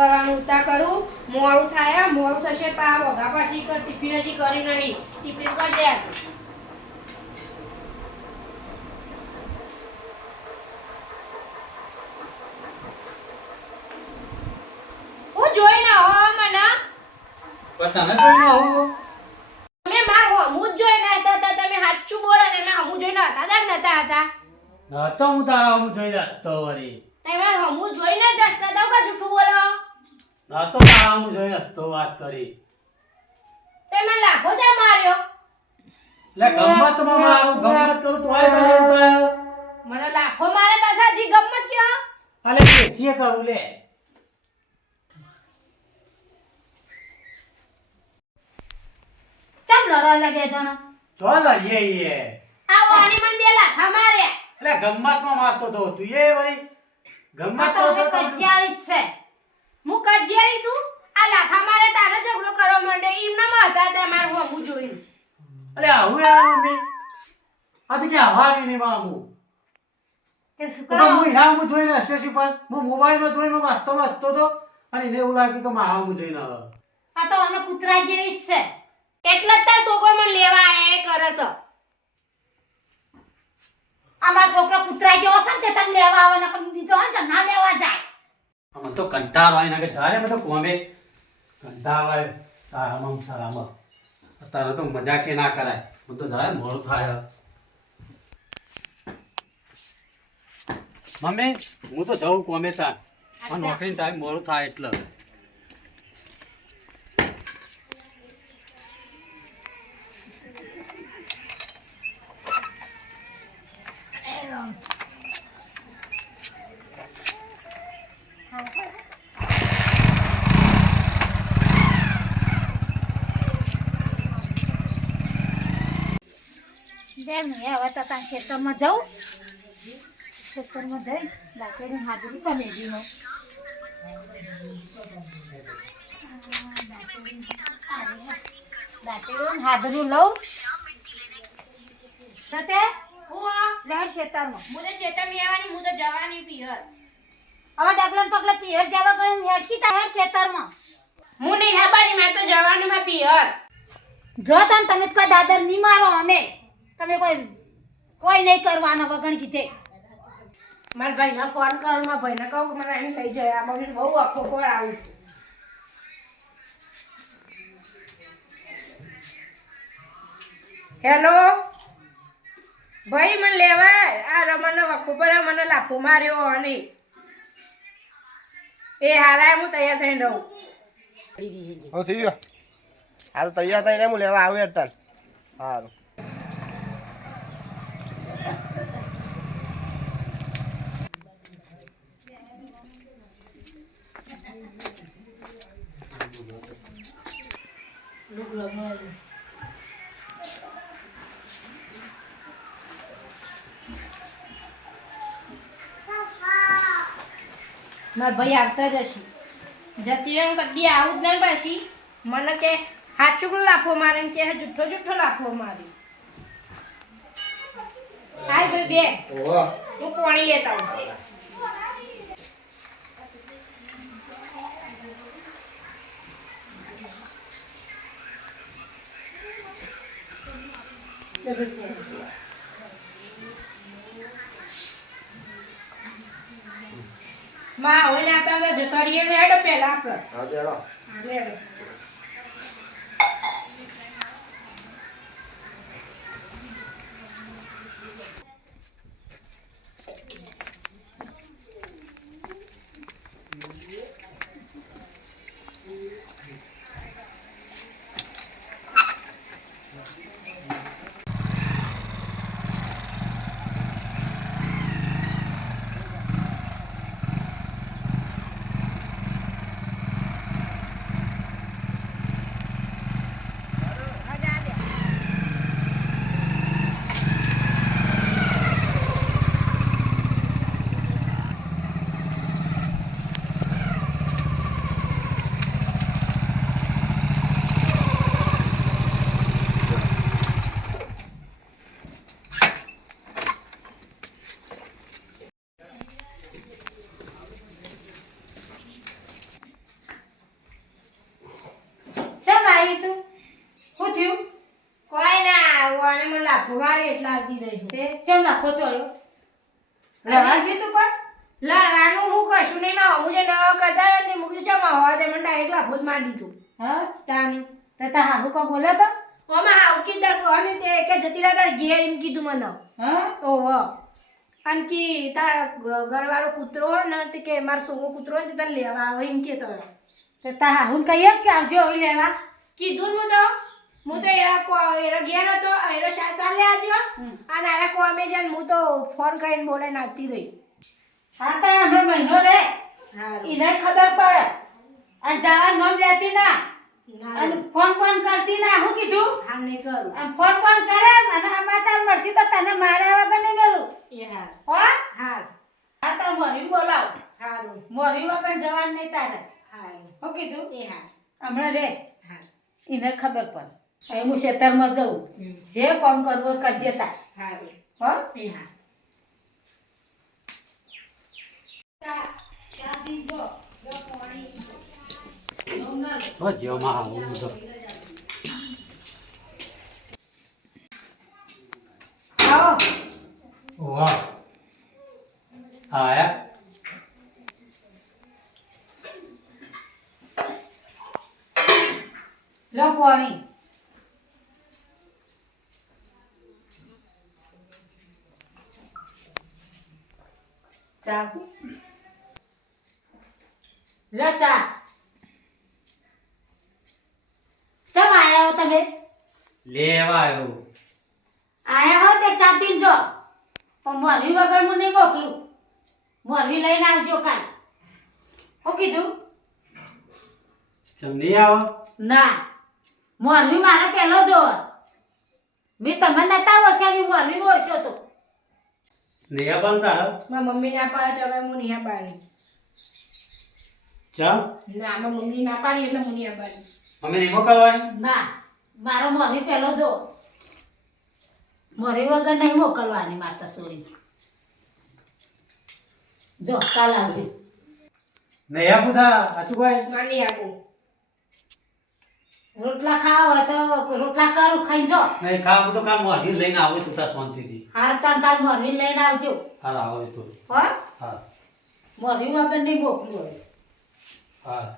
કરવાનું ઉતા કરું મોડું થાય મોડું થશે તો આ વગા પાછી ટિફિન હજી કરી નહીં ટિફિન કરી દે હું જોઈ ના હો મને પણ તને જોઈ ના હું તમે માર હમું જ જોઈ ના હતા તમે સાચું બોલો ને મેં હમું જોઈ ના હતા કે નતા હતા તો હું તારા હું જોઈ રસ્તો વળી તમે હમું જોઈને જ હસતા હતા કે જૂઠું બોલો તો તારા હું જોઈ રસ્તો વાત કરી તમે લાફો જા માર્યો લે ગમતમાં મારું ગમત કરું તોય તને એવું થાય મને લાફો મારે પાછા જી ગમત કયો અલે કેથી કરું લે ચમ લડવા લાગે જણો ચાલ લડીએ આ વાલી મને બે લાફા માર્યા એટલે ગમતમાં મારતો તો તું એ વળી ગમત તો હવે કચ્યાળી જ છે હું કજિયારી છું આ લાફા મારે તારે ઝઘડો કરવા માંડે એમ ના માતા હતા માર હમું જોઈને અલે આવું યાર મમ્મી આ તો કે હવાની નહીં મામું કે શું તો કરો હું ઇનામ જોઈને હસ્યો છું પણ હું મોબાઈલમાં જોઈને મસ્તો તો અને એને એવું લાગ્યું કે મારા હું જોઈને આવે આ તો અમે કૂતરા જેવી જ છે એટલે જ તાર છોકરો મને લેવા આયા એ કરે છે અમારા છોકરા કૂતરા જેવો છે ને તે તને લેવા આવે ને બીજો હોય ને ના લેવા જાય મને તો કંટાળો આવી નાખે તારે મને તો કોમે કંટાળો આવે સારામાં તારે તો મજાક એ ના કરાય હું તો જાય મોડું થાય મમ્મી હું તો જઉં કોમે તાર નોકરી ટાઈમ મોડું થાય એટલે બેન હવે તો ત્યાં ખેતરમાં જાઉં ખેતરમાં જઈ દાંતેડી હાજરી તમે દીધો દાંતેડી હાજરી લઉં સતે લહેર ખેતરમાં હું તો શેતર ની આવવાની હું તો જવાની પિયર હવે ડગલન પગલે પિયર જવા ગણે હેડકી તા હેડ ખેતરમાં હું નહીં હેબાની મેં તો જવાની માં પિયર જો તમે તો કોઈ દાદર નહીં મારો અમે તમે કોઈ નહીં કરવાનો વગણ કીધે મારા ભાઈને ફોન કરું મારા ભાઈને કહું કે મને એમ થઈ જાય આ મને બહુ આખો કોળ આવીશ હેલો ભાઈ મને લેવા આ રમણનો વખો પર મને લાફો માર્યો અને એ હારા હું તૈયાર થઈને રહું હો થઈ ગયો હાલ તૈયાર થઈને હું લેવા આવ્યો અટાલ સારું મારા ભાઈ આવતા જ હશે જતી રહે કદી આવું જ નહીં પાછી મને કે સાચું લાફો મારે ને કે જૂઠો જૂઠો લાફો મારી હાય ભાઈ બે હું પાણી લેતા હું માં હોય ને आता જતો રહીએ હેડો પહેલા આપણે હા દેડો લેડો લાફો મારે એટલા આવતી રહી તે ચમ લાખો ચોર્યો લડા છે તું કોઈ લડવાનું હું કશું નહીં માં હું જે નવા કરતા હતા ને મૂકી ચમા હોય તે મને ડાયરેક્ટ લાફો જ મારી દીધું હા તાન તે તા હાહુ કો બોલે તો ઓમાં હાવ કીધા કોને તે કે જતી રહ્યા તાર ઘેર એમ કીધું મને હા ઓહો અને કી તાર ઘરવાળો કૂતરો હોય ને તે કે મારો સોગો કૂતરો હોય ને તે તને લેવા આવે એમ કેતો તે તા હાહુ કહીએ કે આવજો હવે લેવા કીધું હું તો એરા ઘેર હતો એરો સાસા લે આજો અને આરા કોમે જન હું તો ફોન કરીને બોલે નાખતી રહી હા તા હમણાં મહિનો રે હારું ઈને ખબર પડે અને જવાન નામ લેતી ના અને ના ફોન કરતી ના હું કીધું હાલ નહીં કરું અને ફોન કરે મને સમાચાર મળશે તો તને માર્યા વગર નહીં મેલું એ હાલ હો હાલ હા તો મોરી બોલાવ હારું મોરી વગર જવાન નહીં તારે હાલ હું કીધું એ હાલ હમણાં રે હાલ એને ખબર પડે હવે હું ખેતરમાં જઉં જે કામ કરવું એ કરજે તાર હારું હો એ હાલ તો જેમાં આવું તો આવો વાહ આયા લો પાણી ચા લો ચા ચમ આયા હો તમે લેવા આવ્યો આયા હો તે ચા પીજો પણ મોરવી વગર હું નહીં મોકલું મોરવી લઈને આવજો કાલ હું કીધું ચમ નહીં આવો ના મોરવી મારે પહેલો જોવો મેં તમને નતા વર્ષે મેં મોરવી ઓળખ્યો તો નહીં આવવાનું તારા મારા મમ્મી ના પાડે તો હવે હું નહીં પાડી ચમ ના મારા મમ્મી ના પાડી એટલે હું નહીં પાડી અમે નહીં મોકલવાની ના મારો મોરવી પહેલો જો મોરવી વગર નહીં મોકલવાની મારતા સોરી જો કાલ આવજો નહીં આપું તારા સાચું કોઈ મારે નહીં આપું રોટલા ખાવા હોય તો રોટલા કરું ખાઈ જો નહીં ખા હું તો કાલ મોઢી લઈને આવું તું તાર શાંતિથી હાર તાર કાલ મોરવી લઈને આવજો હા આવો તો હો હા મોરવી વગર નહીં મોકલું હવે હા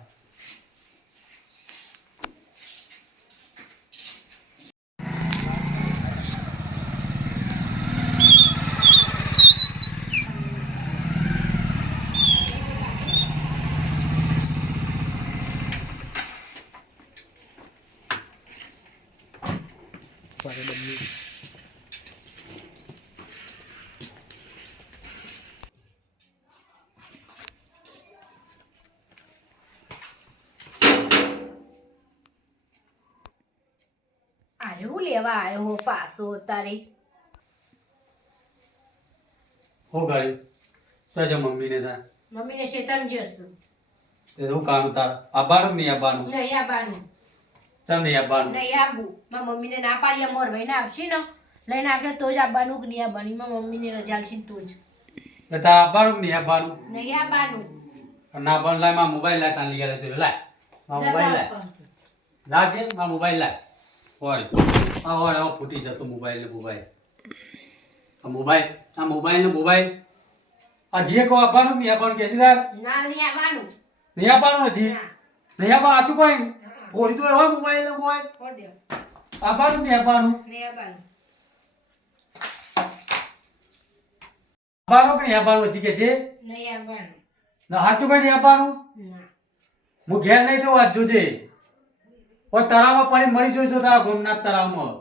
અરે હું લેવા આવ્યો હો પાછો તારે હું ગાડી તો જે મમ્મીને તાર મમ્મીને શેતાન જશું તે હું કાનું તાર આવવાનું નહીં આવવાનું નહીં આવવાનું ચમ નહીં આવવાનું નહીં આવું મારા મમ્મીને ના પાડીએ મોર ભાઈને આવશે ને લઈને આવશે તો જ આવવાનું કે નહીં આવવાનું મારા મમ્મીને રજા છે તો જ એટલે તાર આવવાનું કે નહીં આવવાનું નહીં આવવાનું ના પણ લાય માં મોબાઈલ લાય તાન લઈ આવ્યો લાય માં મોબાઈલ લાય લાગે માં મોબાઈલ લાય ઓરે આ ફૂટી જતો મોબાઈલ આ મોબાઈલ આ જે કહો આપવાનું નહીં આપવાનું કે તાર ના નહીં આવવાનું નહીં આપવાનું હજી ના નહીં આપવાનું આચું કોઈ ફોડી તો એવા મોબાઈલ ફોડ દે આપવાનું નહીં આપવાનું નહીં આવવાનું આપવાનું કે નહીં આપવાનું હજી કે છે નહીં આવવાનું ના સાચું કઈ નહીં આપવાનું ના હું ઘેર નહીં તો વાત જોજે ઓ તળાવમાં પડી મરી જોઈતો તારા ગોમનાથ તળાવમાં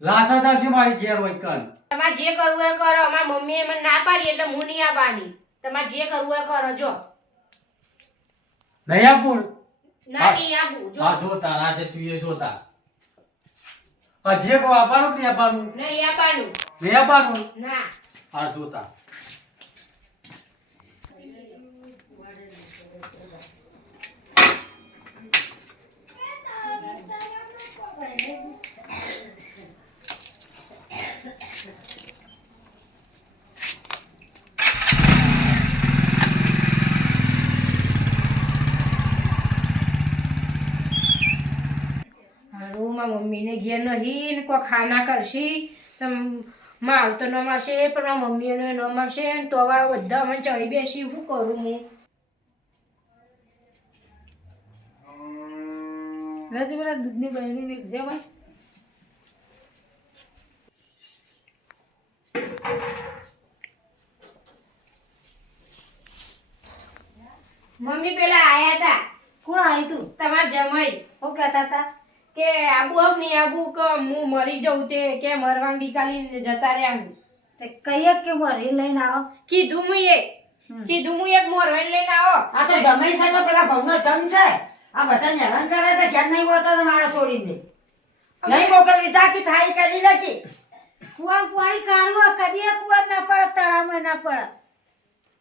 લાશા તારશે મારી ઘેર હોય કન તમારે જે કરવું એ કરો અમારી મમ્મીએ મને ના પાડી એટલે હું નહીં આવવાની તમારે જે કરવું એ કરો જો નહીં આપું ના નહીં આવું જો હા જોતા રાજે તું એ જોતા આ જે કહો આપવાનું કે નહીં આપવાનું નહીં આવવાનું નહીં આપવાનું ના હા જોતા હારું મારા મમ્મીને ઘેર નહીં કોઈ ખાના કરશી તો મારું તો ન મળશે પણ મારા મમ્મીઓને ન મળશે તો વાળા બધા અમે ચડી બેસી શું કરું હું રાજુ પેલા દૂધની બહેની જવાય મમ્મી પેલા આયા હતા કોણ આવ્યું તું તમારા જમાઈ શું કહેતા હતા કે આબુ આવ નહીં આબુ કે હું મરી જાઉં તે કે મરવાની બીકાલી જતા રહ્યા હું તે કહીએ કે મરી લઈને આવો કીધું હું એક મોરવાઈને લઈને આવો આ તો જમાઈ છે તો પેલા ભંગો જમ છે આ બધાને હેરાન કરે છે ઘેર નહીં બોલતા તો મારા છોડીને નહીં મોકલવી તાકી થાળી કરી નાખી કુવા પાણી કાઢવું કદીએ કુવા ના પડે તળાવમાં ના પડે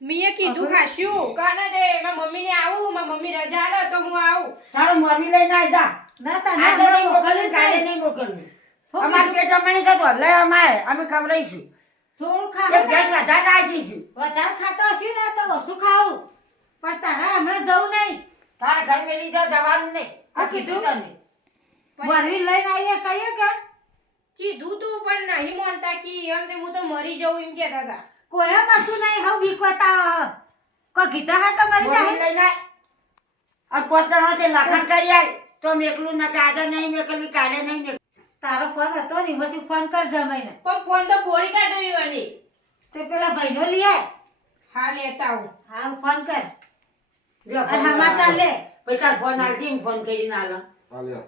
મીએ કીધું ખાશું કાને દે મારા મમ્મીને આવું મારા મમ્મી રજા આલે તો હું આવું તારો મરી લઈને આઈ જા ના તા ના નહીં મોકલવી કાલે નહીં મોકલવી અમાર પેટ અમારી સાથે લે અમાય અમે ખવડાઈશું થોડું ખા એક ગેસ વધારે રાખીશું વધારે ખાતો હશે ને તો ઓછું ખાવું પણ તારા હમણાં જવું નહીં તારા ઘર મેલી જા જવાનું નહીં આ કીધું તને મરી લઈને આવીએ કહીએ કે કીધું તું પણ નહીં માનતા કી એમ તે હું તો મરી જાઉં એમ કહેતા હતા કોઈ મરતું નહીં હવ બીકવાતા કોઈ ગીતા હાટો મરી જાય લઈને આ પોતણો છે લખણ કર્યા તો મેકલું ના કાજે નહીં મેકલી કાલે નહીં તારો ફોન હતો ને પછી ફોન કર જમાઈને પણ ફોન તો ફોડી કાઢ્યો વાલી તે પેલા ભાઈનો લઈ આય હા લેતા આવું હા ફોન કર અને સમાચાર લે પછી ફોન આલતી ફોન કરીને આલો હાલ્યો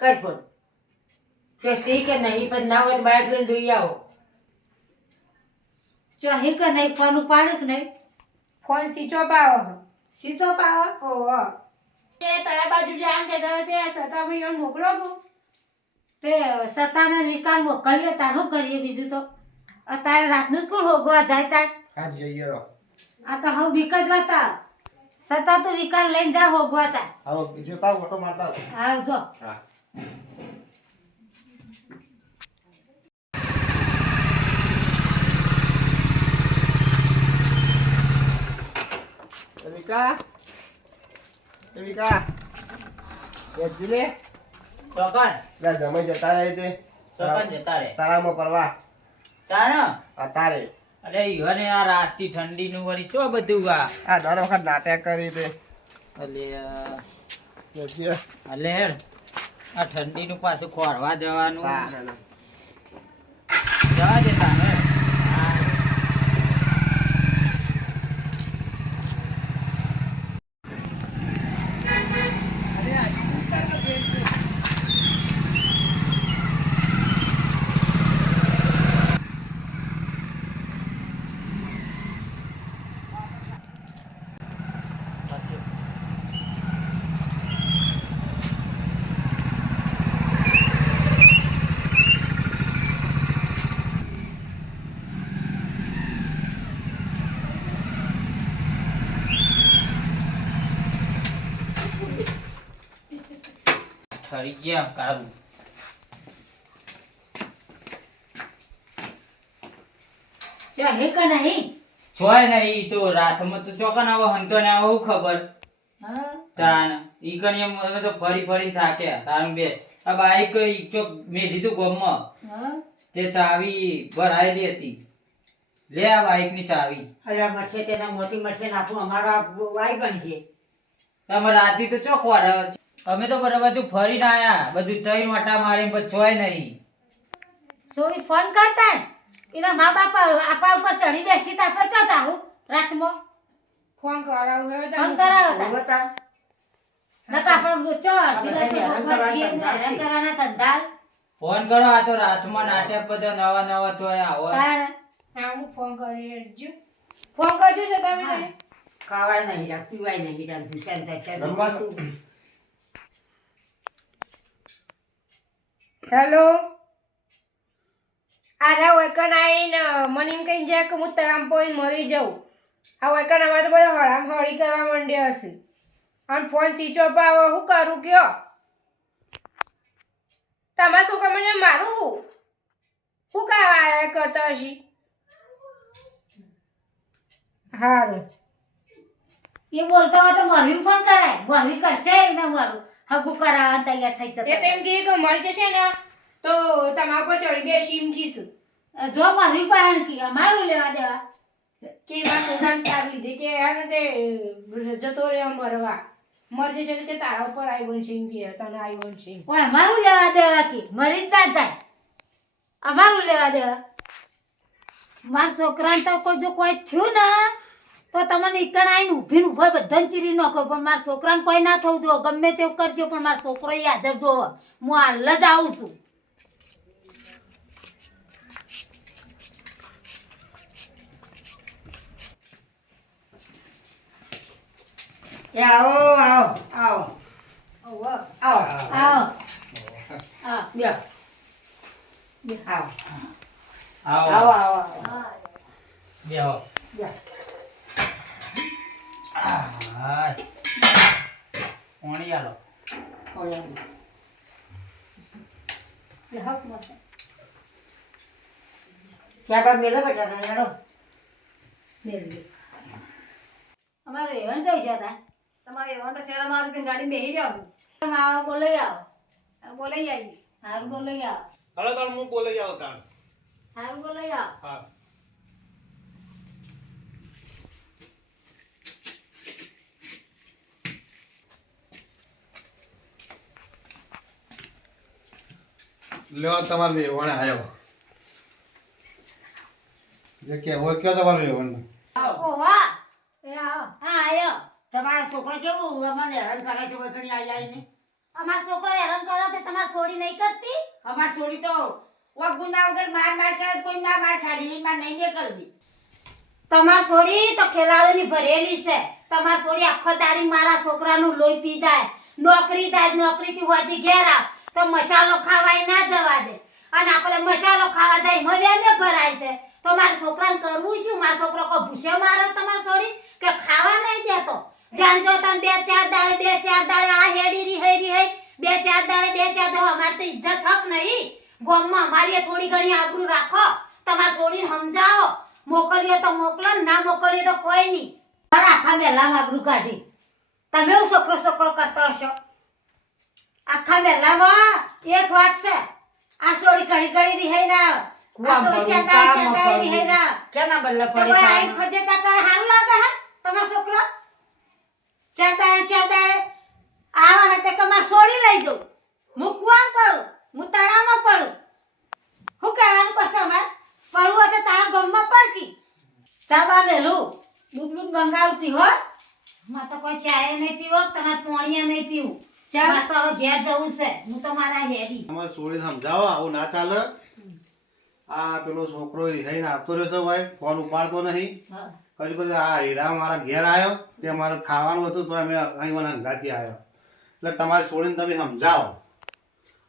કર ફોન કે સી કે નહીં પણ ના હોય તો બાઇક લઈને જોઈ આવો ચાહી કે નહીં ફોન ઉપાડ્યું કે નહીં ફોન સ્વિચ ઓફ આવો સીધો પાવો ઓહો તે તળા બાજુ જામ કે તે સતા ભાઈઓ મોકલો ગો તે સતાના નિકાલ મોકલ લે તારું કરીએ બીજું તો અત્યારે રાતનું જ કોણ હોગવા જાય તાર હા જઈએ રો આ તો હવે બીક જ વાતા સતા તો વિકાલ લઈને જા હોગવા તાર હવે બીજો તાવ ઓટો મારતા આવો. હા જો હા એવિકા લે ચોકન લે જમાઈ જતા રહે તે ચોકન જતા રે તારામાં પરવા ચાણ આ તારે અરે ઈવને આ રાતથી ઠંડીનું વળી ચો બધું આ દર વખત નાટક કરી તે અલે જઈએ. અલે હેર આ ઠંડીનું પાછું ખોરવા જવાનું જવા દેતા હે ઠરી ગયા કારું ચાહે કે નહીં જોય ને ઈ તો રાતમાં તો ચોકન આવો હંતો ને આવો હું ખબર હા તાન ઈ કણી અમે તો ફરી ફરી થાક્યા તારું બે આ બાઈક ઈ ચોક મેં દીધું ગમમાં હા તે ચાવી ભરાયેલી હતી લે આ બાઈક ની ચાવી અલ્યા મરશે તેના મોટી મરશે નાખું અમારા વાઈ બનશે તમે રાતી તો ચોકવાર અમે તો બરાબર બધું ફરીને આયા બધું તઈ વાટા મારીને પછી જોય નહીં સોરી ફોન કરતા એના મા બાપ આપણા ઉપર ચડી બેસી તો આપણે ક્યાં જાવું રાતમાં ફોન કરાવું હવે ફોન કરાવતા નકા આપણે ચો અડધી રાતે હોગવા છીએ ને હેરાન કરવાના ધંધા ફોન કરો આ તો રાતમાં નાટક બધા નવા નવા તો આવો તાણ હા હું ફોન કરી દેજો ફોન કરજો છે તમે ખાવાય નહીં રા પીવાય નહીં રા ભૂષણ થાય રમવાનું હેલો આરા વૈકન આવીને મને એમ કહીને જાય કે હું તળામ પોઈને મરી જાઉં આ વૈકન અમારે તો બધા હળામ હળી કરવા માંડ્યા હશે અને ફોન સ્વિચ ઓફ આવો શું કરું કયો તમારા છોકરા મને મારું શું કાવા કરતા હશી સારું એ બોલતો હોય તો મરવી ફોન કરાય મરવી કરશે ને મારું હગું કરાવવા તૈયાર થઈ એ તો જતો એમ કહે કે મરી જશે ને તો તમારા પર ચડી બેસી એમ કીશું જો મારી પાસે કી અમારું લેવા દેવા કે મારા છોકરાને તાર લીધે કે આને તે જતો રહ્યો મરવા મરજે છે કે તારા ઉપર આવી બનશે એમ કે તને આવી બનશે એમ. ઓય અમારું લેવા દેવા કી મરી જ ના જાય અમારું લેવા દેવા મારા છોકરાને તો કોઈ જો કોઈ થયું ને તો તમને ઈકણ આવીને ઊભી ઊભો બધાને ચીરી નાખો પણ મારા છોકરાને કોઈ ના થવું જો ગમે તેવું કરજો પણ મારો છોકરો ઈ હાજર જોવો હું હાલ જ આવું છું એ આવો આવો આવો આવો આવો આવો હા બે બે આવો આવો આવો આવો બેહો બે હાય પાણી આલો क्या बात मेला बैठा था यारो मेरे हमारे एवं तो जाता તમારે એવા તો શહેરમાં આવી ગાડી બેહી જાવ है मामा बोले आओ બોલે આવી हार बोले आओ હવે તાર હું બોલે જાવ તાર हार बोले आओ હા લ્યો તમાર બે વણે આયો જે કે હોય કયો તમાર બે વણે ओ वाह ए आओ हाँ आयो તમારો છોકરો કેવું અમને હેરાન કરે છે વખણી આઈ આઈને અમાર છોકરો હેરાન કરે તે તમાર છોડી નહીં કરતી અમાર છોડી તો ઓ ગુંડા વગર માર માર કરે કોઈ ના માર ખાલી માર નહીં ને કરવી તમાર છોડી તો ખેલાડીની ભરેલી છે તમાર છોડી આખો દાડી મારા છોકરાનું લોહી પી જાય નોકરી જાય નોકરીથી વાજી ઘેર આવ તો મસાલો ખાવાય ના જવા દે અને આપણે મસાલો ખાવા જાય મવ્યા ભરાય છે તો મારા છોકરાને કરવું શું મારો છોકરો કોઈ ભૂસે મારે તમાર છોડી કે ખાવા નહીં દેતો જાણ જો તને બે ચાર દાડે આ હેડી રી હે બે ચાર દાડે અમારે તો ઇજ્જત હક નહીં ગોમમાં અમારી થોડી ઘણી આબરૂ રાખો તમાર છોડીને સમજાવો મોકલ્યો તો મોકલો ના મોકલ્યો તો કોઈ નહીં મારા આખા મેલામાં આબરૂ કાઢી તમે છોકરો કરતો હશો આખા મેલામાં એક વાત છે આ છોડી ઘડી રી હે ના આ છોડી ચાર રી હે ના કેના બલ્લે પડી તો આઈ ખોજેતા કરે હારું લાગે હે તમારો છોકરો ચાર દાડે આવા હતે કે માર છોડી લઈ જાઉં હું કુવામ કરું હું તળાવમાં પડું હું કહેવાનું કશે અમાર પડવું હોય તો તારા ગમમાં પડકી ચાબા વેલું દૂધ મંગાવતી હો મારે તો કોઈ ચાય નહીં પીવો તમારે પાણીએ નહીં પીવું મારે તો હવે ઘેર જવું છે હું તો મારા હેડી તમારે છોડીને સમજાવો આવું ના ચાલે આ પેલો છોકરો રિહાઈને આવતો રહ્યો છે ભાઈ ફોન ઉપાડતો નહીં કદી કદી આ હીરા મારા ઘેર આવ્યો તે મારે ખાવાનું હતું તો અમે અહીં મને હંગાથી આવ્યો એટલે તમારે છોડીને તમે સમજાવો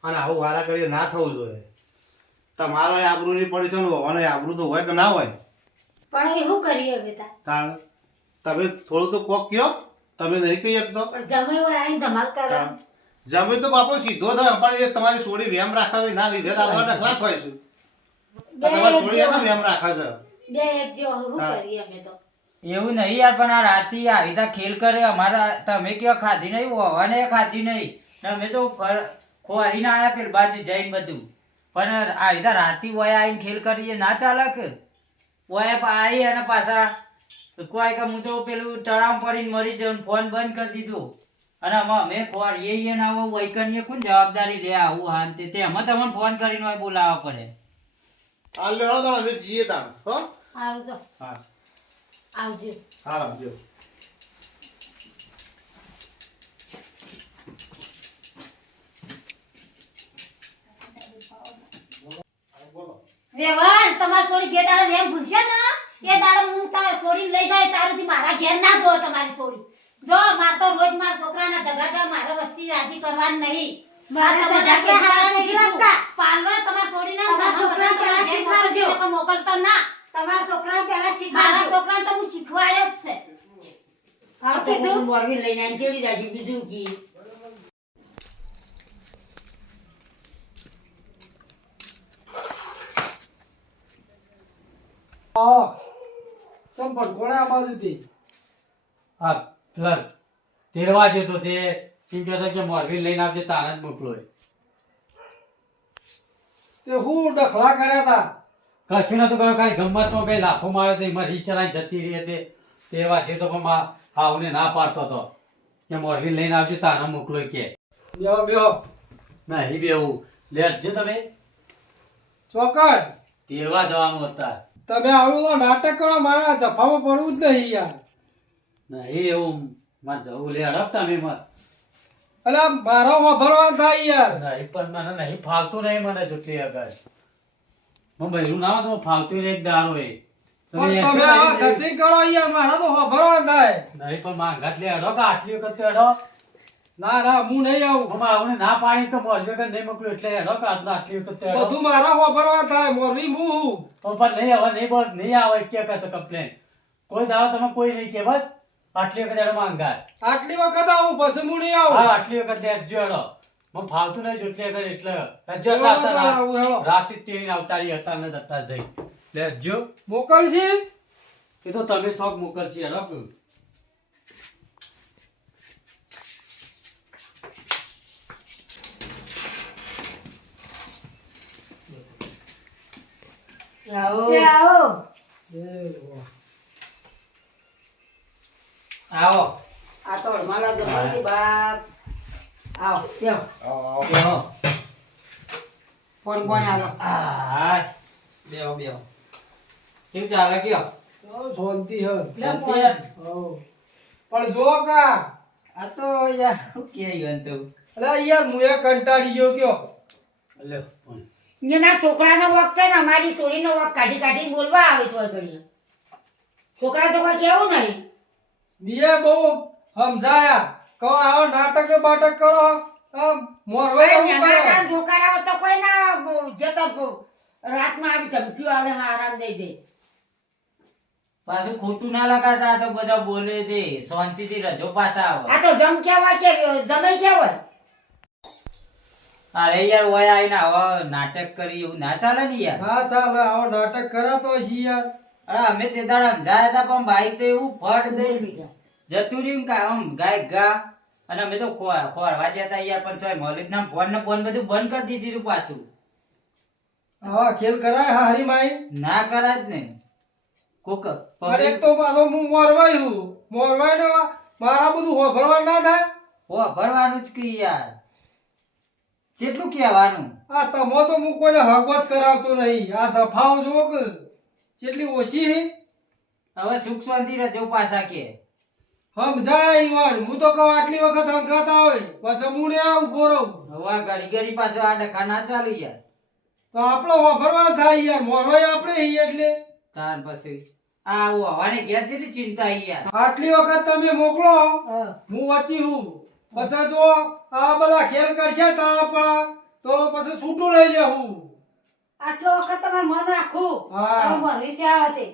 અને આવું વારા કરીએ ના થવું જોઈએ તમારો આબરૂ નહીં પડી છે ને હોવાનો આબરૂ તો હોય કે ના હોય પણ એ શું કરીએ બેટા તાણ તમે થોડું તો કોક કયો તમે નહીં કહી શકતો પણ જમે હોય અહીં ધમાલ કરે જમે તો બાપો સીધો થાય પણ એ તમારી છોડી વેમ રાખે છે ના લીધે તો આપણે ડખલા થાય છે તમારી છોડી એના વેમ રાખે છે બે એક જેવો શું કરીએ અમે તો એવું નહીં યાર પણ આ રાતી આવી રીતે ખેલ કરે અમારા તમે કયો ખાધી નહીં હોવાને ખાધી નહીં ને અમે તો ખોરીને આયા પેલી બાજુ જઈને બધું પણ આવી રીતે રાતી વયા આવીને ખેલ કરીએ ના ચાલે કે વયા આવી અને પાછા કોઈ કે હું તો પેલું તળાવ પડીને મરી જાઉં ફોન બંધ કરી દીધો અને અમે ખોરીએ ને આવો વૈકનીએ કોણ જવાબદારી લે આવું હા તે એમાં તમને ફોન કરીને હોય બોલાવવા પડે હાલ લેવાનો તો અમે જઈએ તાણ હો સારું તો હા આવજો હા આવજો વેવાણ તમાર છોડી જે દાડે વેમ ભૂલશે ને એ દાડે હું તાર છોડીને લઈ જાય તારુંથી મારા ઘેર ના જો તમારી છોડી જો માર તો રોજ મારા છોકરાના ધગાડા મારા વસ્તી રાજી કરવાની નહીં મારા ધગાડા હારા નહીં લાગતા પાલવા તમાર છોડીને મારા છોકરા પહેલા શીખવાડજો મોકલતો ના તમારા છોકરા પહેલા શીખવાડજો મારા છોકરાને તો હું શીખવાડ્યો જ છે આ કીધું મોરવી લઈને આઈ જેડી રાજી બીજું કી હા પ્લસ તેરવા જતો તે એમ કહેતો કે મોરબી લઈને આવજે તાને જ મોકલો તે હું ડખલા કર્યા તા કશું નતું કર્યું, ખાલી ગમતમાં કઈ લાફો માર્યો તો એમાં રીચ ચલાવીને જતી રહી હતી. તે વાંચે તો પણ માં હાવને ના પાડતો હતો કે મોરબી લઈને આવજો તારા મોકલો કે બેહો બેહો નહીં બેવું લેજો તમે ચોકડ તેરવા જવાનું હતા. તમે આવું તો નાટક કરો, મારા જફામાં પડવું જ નહીં યાર. નહીં એવું મારે જવું લે અડક તમે મત અલા મારો વાપરવા થાય યાર. નહીં પણ મને નહીં ફાવતું નહીં મને જેટલી આગળ હું બહેરું ના હોય તો મને ફાવતું નહીં એક દારો એ પણ તમે આવા ધતિંગ કરો યાર, મારા તો વાપરવા થાય. નહીં પણ માંગા લે અડો કે આટલી વખત તો અડો ના ના હું નહીં આવું. હું આવું ના પાડી તો મોરબી વખત નહીં મોકલું એટલે અડો કે આટલી વખત તો અડો બધું મારા વાપરવા થાય. મોરબી હું પણ નહીં હવે નહીં બોલ નહીં આવે કે કહેતો કમ્પ્લેન કોઈ દાવો તમે કોઈ નહીં કે બસ આટલી વખત એનો માંગા આટલી વખત આવું પછી હું નહીં આવું. હા આટલી વખત લેજો અડો મને ફાવતું નહીં જોટલી આગળ એટલે લેજો બોલો તો આવું હેલો. રાતે તેની અવતારી હતા ને દત્તા જઈ લેજો મોકલશે એ તો તમે શોખ મોકલશી અડો આવો આવો આ તો મારા ગમતી બાપ આવો બેહો બેહો. ફોન કોને આવો હા બેહો બેહો શું ચાલે કયો શાંતિ હે. શાંતિ હે? હઉ. પણ જો કા આ તો યાર શું કે ઈવન તો અલા યાર હું એ કંટાળી ગયો કયો. લ્યો પણ. એના છોકરાનો વખત છે ને અમારી છોરીનો વખત કાઢી કાઢીને બોલવા આવે છે ઘડી. છોકરા તો કોઈ કેવું નહીં. બીએ બહુ સમજાયા કહો આવો નાટક ને બાટક કરો આમ મોરવાઈ એવું કરો. નાના છોકરાઓ તો કોઈ ના જતો રાતમાં આવી ધમકીઓ આલે હા આરામ દઈ દે. પાછું ખોટું ના લગાડતા આ તો બધા બોલે તે શાંતિથી રજો પાછા આવે આ તો જમ કેવા કે જમાઈ કેવાય. અરે યાર ઓય આવીને આવા નાટક કરી એવું ના ચાલે ને યાર ના ચાલે આવો નાટક કરાતો છે યાર. અરે અમે તે દાડા સમજાયા હતા પણ બાઈક તો એવું ફટ દઈ જતું રહ્યું કે આમ ગાય ગા અને અમે તો ખોરવા જતા યાર પણ ચોય મોલિક ના ફોન ને ફોન બધું બંધ કરી દીધું પાછું આવા ખેલ કરાય હારી માઈ. ના કરાય જ ને કોક પણ એક તો પાછો હું મોરવાઈ હું મોરવાઈ ને મારા બધું હોભરવા ના થાય. હો ભરવાનું જ કે યાર કેટલું કહેવાનું આ તમો તો હું કોઈને હગો જ કરાવતો નહીં. આ જફાઓ જો કે કેટલી ઓછી હે. હવે સુખ શાંતિ રજો પાછા કે સમજાય ઈવન હું તો કહું આટલી વખત હંકાતા હોય પછી હું ને ઉભો રહું હવે આ ઘડી ઘડી પાછો આ ડખા ના ચાલુ યાર તો આપણો હોભરવા થાય યાર. મોરવાઈ આપણે હી એટલે તાર પછી આ હવાને ઘેર જેટલી ચિંતા યાર આટલી વખત તમે મોકલો હું વચ્ચી હું પછી જો આ બધા ખેલ કરશે તારા તો પછી છૂટું લઈ લે હું. આટલો વખત તમારે મન રાખવું. હા. તમે ભરવી થયા હતી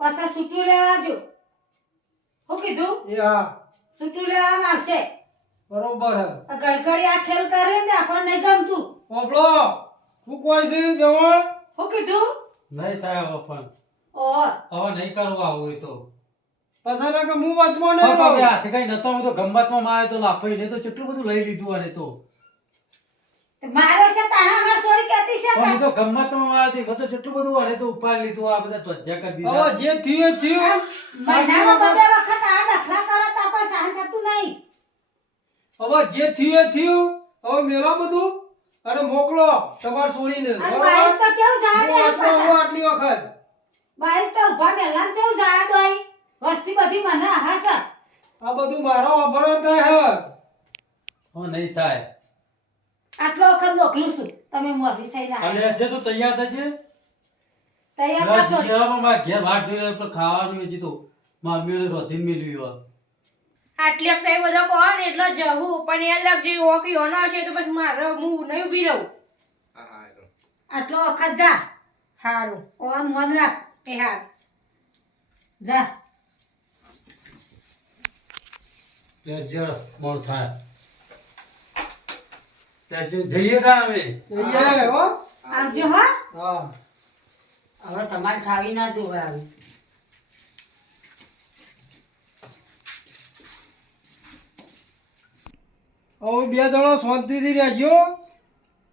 પાછા છૂટું લેવા જો. શું કીધું? એ હા છૂટું લેવામાં આવશે. બરોબર હે. આ ગડગડી આ ખેલ કરે ને આપણને નહીં ગમતું. ઓબળો હું કોઈ છે બેવણ. શું કીધું? નહીં થાય હવે પણ ઓહ હવે નહીં કરવા આવું હોય તો પછી ના કે હું વચમાં પણ નહીં તમે રહું. હાથે કઈ નતો હું તો ગમતમાં મારે તો લાફાઈ ને તો કેટલું બધું લઈ લીધું અને તો મારો છે તાણા અમાર છોડી કેતી છે પણ હું તો ગમતમાં મારે તો બધું કેટલું બધું અને તો ઉપાડ લીધું આ બધા ત્વચા કરી દીધા હવે જે થયું એ થયું. મહિનામાં બે વખત આ ડખલા કરો તો આપણે સહન થતું નહીં. હવે જે થયું એ થયું. હવે મેલો બધું અને મોકલો તમાર છોડીને. અને બરોબર? બાઈક તો કેવું જાય હું ને આટલો હું આટલી વખત. બાઈક તો ઉભા મેલામ કેવું જાય દોય. વસ્તી બધી મને હસે. આ બધું મારો વાપરવા થાય હે. હવે નહીં થાય આટલો વખત મોકલું છું તમે મોરી થઈને અને આવ્યા. આજે તો તૈયાર થજે તૈયાર થશો ને? મારા ઘેર વાટ જોઈ રહ્યો ખાવાનું હજી તો મામીઓને રોધીને મેળવ્યું આટલી વખત એ બધો કહો ને એટલો જવું પણ યાદ રાખજો એવો કે હોનો હશે તો બસ મારે હું નહીં ઊભી રહું. આટલો વખત જા. સારું ઓન મન રાખ. એ હાર જા. જળ મોડ થાય જઈએ તા અમે જઈએ હો. આવજો હા. હા હવે તમારે ખાવી ના જોવે આવી. હવે બે જણો શાંતિથી રહેજો.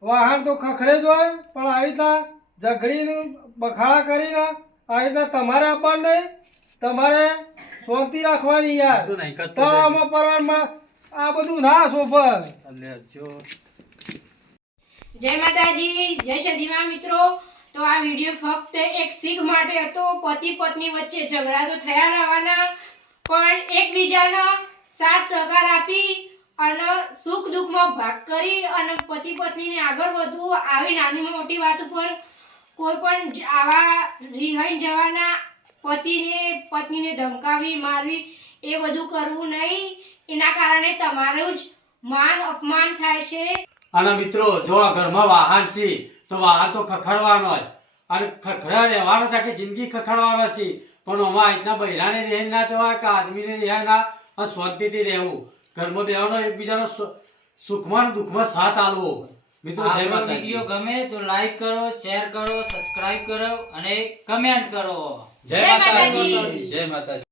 વાહન તો ખખડે જ હોય પણ આવી રીતના ઝઘડીને બખાડા કરીને આવી રીતના તમારે આપવાનું નહીં, તમારે શાંતિ રાખવાની યાર. બધું નહીં કરતો તળાવમાં પરવામાં આ બધું ના શોભર. એટલે જો જય માતાજી, જય સદીમાં મિત્રો. તો આ વિડીયો ફક્ત એક શીખ માટે હતો. પતિ પત્ની વચ્ચે ઝઘડા તો થયા રહેવાના, પણ એકબીજાનો સાથ સહકાર આપી અને સુખ દુઃખમાં ભાગ કરી અને પતિ પત્નીને આગળ વધવું. આવી નાની મોટી વાત ઉપર કોઈ પણ આવા રિહાઈ જવાના, પતિને પત્નીને ધમકાવી મારવી એ બધું કરવું નહીં. એના કારણે તમારું જ માન અપમાન થાય છે. અને મિત્રો જો આ ઘરમાં વાહન છે તો વાહન તો ખખડવાનો જ, અને ખખડા રહેવાનો છે, આખી જિંદગી ખખડવાનો છે. પણ આમાં રીતના બૈરાને રહે ના જવાય કે આદમીને રહે ના, અને શાંતિથી રહેવું. ઘરમાં બેવાનો એકબીજાનો સુખમાં અને દુઃખમાં સાથ આલવો. મિત્રો જય આપણો માતાજી. વિડીયો ગમે તો લાઈક કરો, શેર કરો, સબસ્ક્રાઇબ કરો અને કમેન્ટ કરો. જય માતાજી. જય માતાજી.